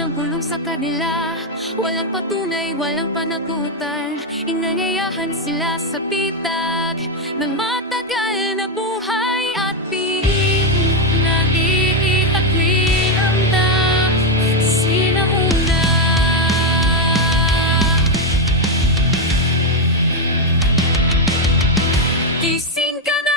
ng bulong sa kanila. Walang patunay, walang panagutan, inanyayahan sila sa pitag ng matagal na buhay at piling na iitakwil ang na sinauna. Gising ka na!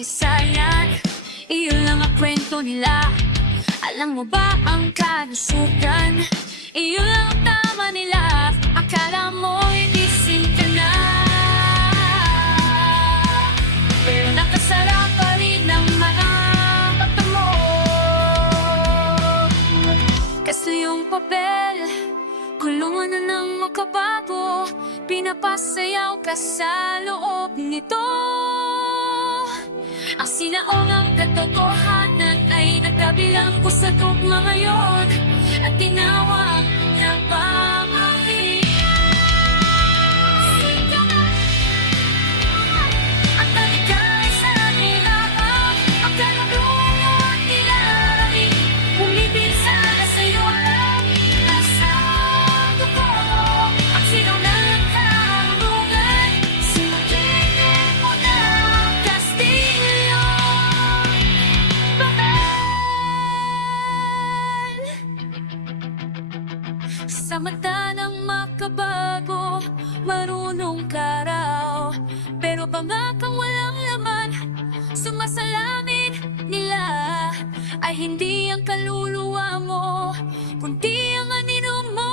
Sayang, iyon lang ang kwento nila. Alam mo ba ang kalusugan? Iyon lang ang tama nila. Akala mo igising ka na, pero nakasara pa rin ang mga mata mo. Kasi yung papel, kulungan na ng makabago, pinapasayaw ka sa loob nito. Ang sinaunang katotohanan ay nagkabilang ko sa tugma ngayon at tinawag na pamahirap. Ang talikay sa nilabang, ang kaluluwa nila ay umibig sana sa'yo lang. Nasa dugo ang sinaw ng karunungan, sumagilin mo na Kastilyo. Sa mata ng makabago, marunong ka raw, pero pangakang walang laman, sumasalamin nila ay hindi ang kaluluwa mo, kundi ang anino mo.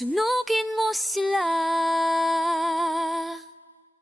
Sunugin mo sila